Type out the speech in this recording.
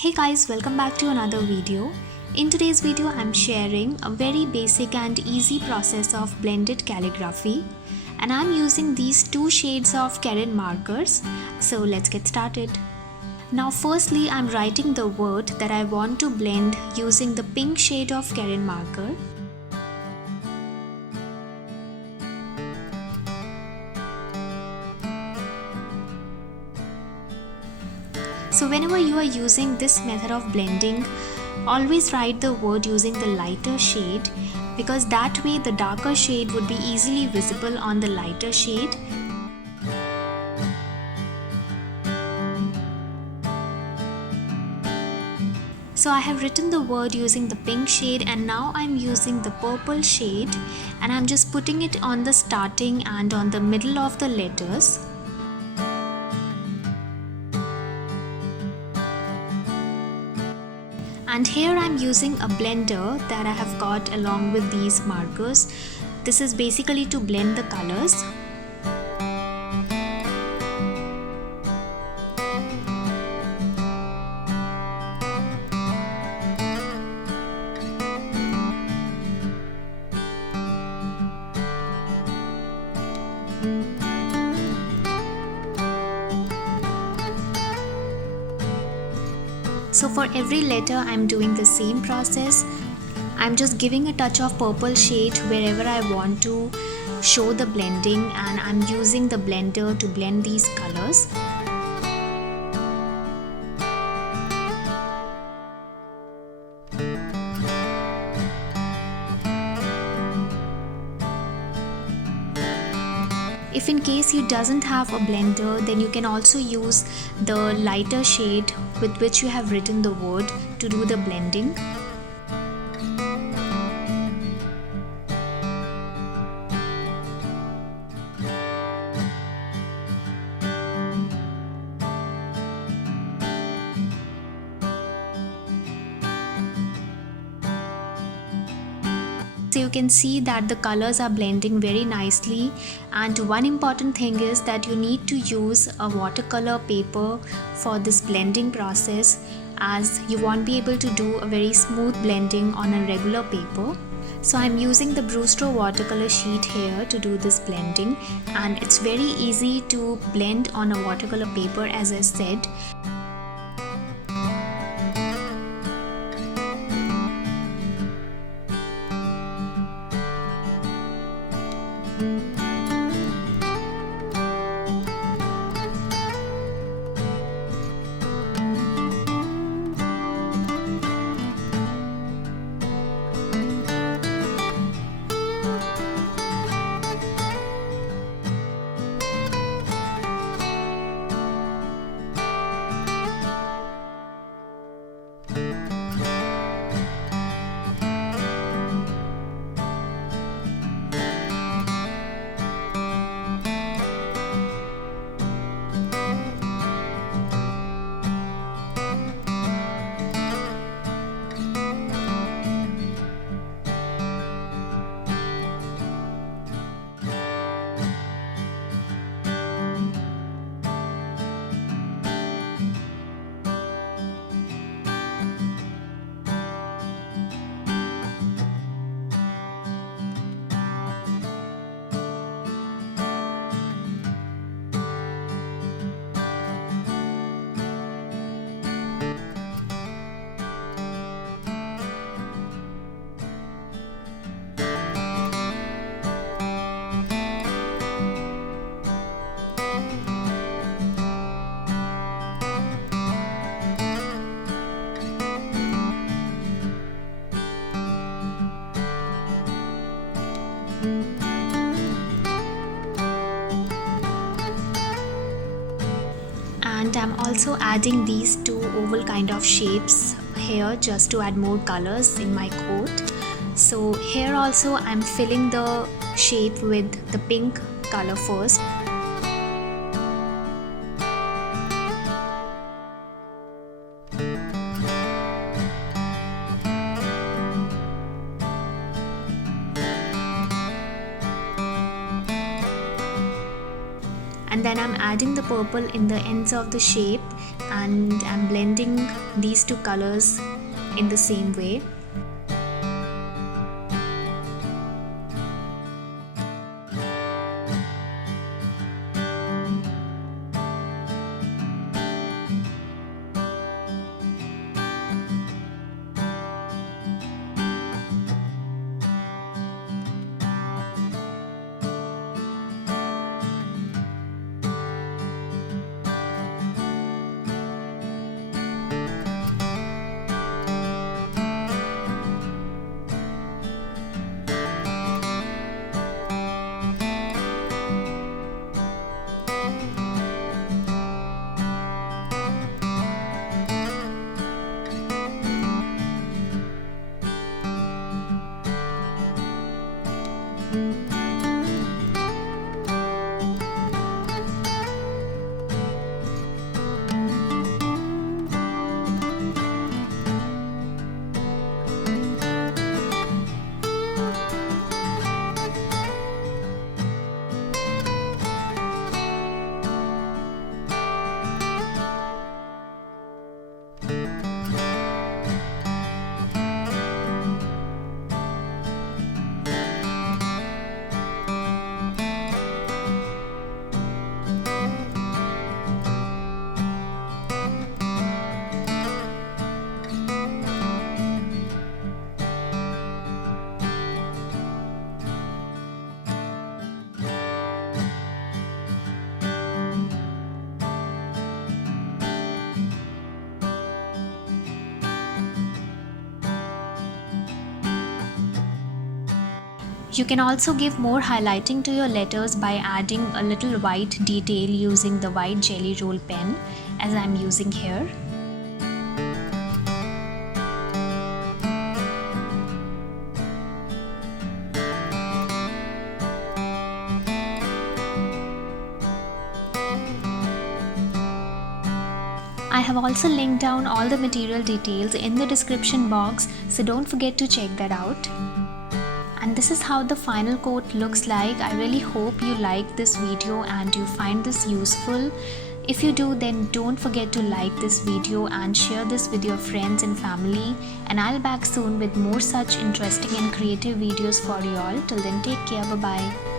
Hey guys, welcome back to another video. In today's video, I'm sharing a very basic and easy process of blended calligraphy, and I'm using these two shades of Karen markers. So let's get started. Now firstly, I'm writing the word that I want to blend using the pink shade of Karen marker. So whenever you are using this method of blending, always write the word using the lighter shade, because that way the darker shade would be easily visible on the lighter shade. So I have written the word using the pink shade, and now I'm using the purple shade and I'm just putting it on the starting and on the middle of the letters. And here I'm using a blender that I have got along with these markers. This is basically to blend the colors. So for every letter I'm doing the same process. I'm just giving a touch of purple shade wherever I want to show the blending, and I'm using the blender to blend these colors. If in case you doesn't have a blender, then you can also use the lighter shade with which you have written the word to do the blending. So you can see that the colors are blending very nicely, and one important thing is that you need to use a watercolor paper for this blending process, as you won't be able to do a very smooth blending on a regular paper. So I'm using the Brewster watercolor sheet here to do this blending, and it's very easy to blend on a watercolor paper, as I said. And I'm also adding these two oval kind of shapes here just to add more colors in my coat. So here also I'm filling the shape with the pink color first. And then I'm adding the purple in the ends of the shape, and I'm blending these two colors in the same way. You can also give more highlighting to your letters by adding a little white detail using the white jelly roll pen, as I'm using here. I have also linked down all the material details in the description box, so don't forget to check that out. And this is how the final coat looks like. I really hope you like this video and you find this useful. If you do, then don't forget to like this video and share this with your friends and family. And I'll be back soon with more such interesting and creative videos for you all. Till then, take care. Bye bye.